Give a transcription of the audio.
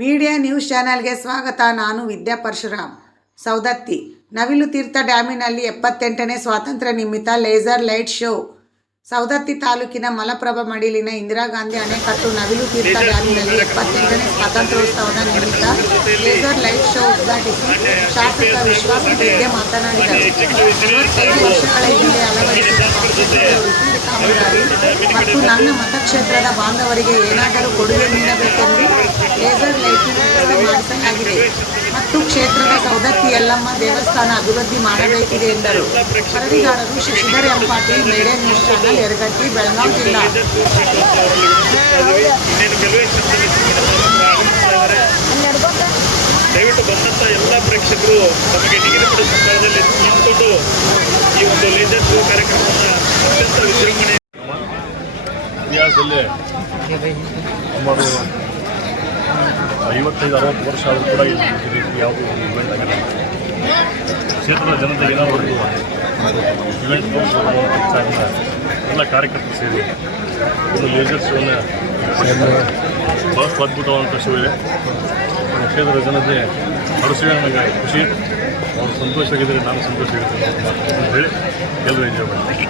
Media news ಚಾನೆಲ್ಗೆ ಸ್ವಾಗತ. ನಾನು ವಿದ್ಯಾ ಪರಶುರಾಮ್. ಸೌದತ್ತಿ ನವಿಲು ತೀರ್ಥ ಡ್ಯಾಮಿನಲ್ಲಿ ಎಪ್ಪತ್ತೆಂಟನೇ ಸ್ವಾತಂತ್ರ್ಯ ನಿಮಿತ್ತ ಲೇಸರ್ ಲೈಟ್ ಶೋ. ಸೌದತ್ತಿ ತಾಲೂಕಿನ ಮಲಪ್ರಭಾ ಮಡಿಲಿನ ಇಂದಿರಾ ಗಾಂಧಿ ಅಣೆಕಟ್ಟು ನವಿಲು ತೀರ್ಥ ಡ್ಯಾಮಿನಲ್ಲಿ ಎಪ್ಪತ್ತೆಂಟನೇ ಸ್ವಾತಂತ್ರ್ಯೋತ್ಸವದ ನಿಮಿತ್ತ ಲೇಸರ್ ಲೈಟ್ ಶೋ ಉದ್ಘಾಟಿಸಿ ಶಾಸಕ ವಿಶ್ವಾಸ ಹೆಗ್ಡೆ ಮಾತನಾಡಿದರು. ನಲವತ್ತೈದು ವರ್ಷಗಳ ಹಿಂದೆ ಅಳವಡಿಸಿದ ಕಾಂಕ್ರೀಟ್ ಕಾಮಗಾರಿ ಮತ್ತು ನನ್ನ ಮತಕ್ಷೇತ್ರದ ಬಾಂಧವರಿಗೆ ಏನಾದರೂ ಕೊಡುಗೆ ವ್ಯವಸ್ಥೆ ಮಾಡಿಸಲಾಗಿದೆ ಮತ್ತು ಕ್ಷೇತ್ರದ ಸೌದತ್ತಿ ಯಲ್ಲಮ್ಮ ದೇವಸ್ಥಾನ ಅಭಿವೃದ್ಧಿ ಮಾಡಬೇಕಿದೆ ಎಂದರು. ವರದಿಗಾರರು ಶಶಿಧರ್ ಎಂ ಪಾಟೀಲ್ ಮೇಡೆ ನ್ಯೂಸ್ ಚಾನಲ್ ಯರಗಟ್ಟಿ ಬೆಳಗಾವಿ ಜಿಲ್ಲಾ. ದಯವಿಟ್ಟು ಬಂದಂಥ ಎಲ್ಲ ಪ್ರೇಕ್ಷಕರು ತಮಗೆ ನಿಗದಿಪಡಿಸಿದ ಸ್ಥಳದಲ್ಲಿ ನಿಂತ್ಕೊಂಡು ಈ ಒಂದು ಲೇಸರ್ ಶೋ ಕಾರ್ಯಕ್ರಮವನ್ನು ಅತ್ಯಂತ ವಿಜೃಂಭಣೆ ಇತಿಹಾಸದಲ್ಲಿ ಐವತ್ತೈದು, ಅರವತ್ತು ವರ್ಷ ಆದರೂ ಕೂಡ ರೀತಿ ಯಾವುದೇ ಇವೆಂಟ್ ಆಗಿಲ್ಲ ಕ್ಷೇತ್ರದ ಜನತೆ ಏನಾದರೂ ಇವೆಂಟ್ ಇಚ್ಛೆಯಿಂದ ಎಲ್ಲ ಕಾರ್ಯಕರ್ತರು ಸೇರಿ ಒಂದು ಲೇಸರ್ ಶೋನ ಬಹಳಷ್ಟು ಅದ್ಭುತವಾದಂಥ ಶೋ ಇದೆ. ಕ್ಷೇತ್ರದ ಜನತೆ ನಡೆಸಿದ ನನಗೆ ಖುಷಿ, ಅವ್ರು ಸಂತೋಷವಾಗಿದ್ದರೆ ನಾನು ಸಂತೋಷವಾಗಿದ್ದೇನೆ ಅಂತ ಹೇಳಿ ಎಲ್ಲರೂ ಎಂಜಾಯ್ ಮಾಡಿ